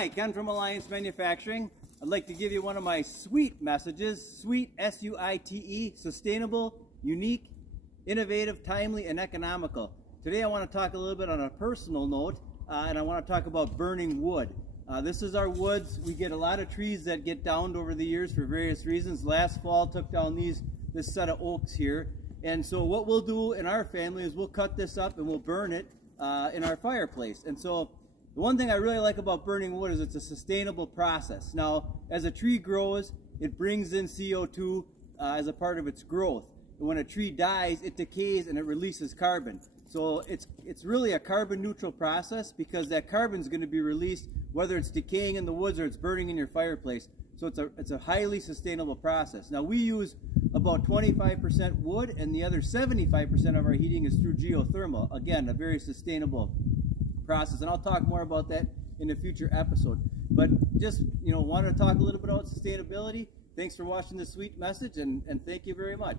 Hi, Ken from Alliance Manufacturing. I'd like to give you one of my SWEET messages. SWEET, S-U-I-T-E, sustainable, unique, innovative, timely, and economical. Today I want to talk a little bit on a personal note, and I want to talk about burning wood. This is our woods. We get a lot of trees that get downed over the years for various reasons. Last fall took down this set of oaks here. And so what we'll do in our family is we'll cut this up and we'll burn it in our fireplace. And so the one thing I really like about burning wood is it's a sustainable process. Now, as a tree grows, it brings in CO2 as a part of its growth. And when a tree dies, it decays and it releases carbon. So it's really a carbon neutral process because that carbon is going to be released whether it's decaying in the woods or it's burning in your fireplace. So it's a highly sustainable process. Now we use about 25% wood, and the other 75% of our heating is through geothermal. Again, a very sustainable process, and I'll talk more about that in a future episode. But just want to talk a little bit about sustainability. Thanks for watching this SWEET message, and thank you very much.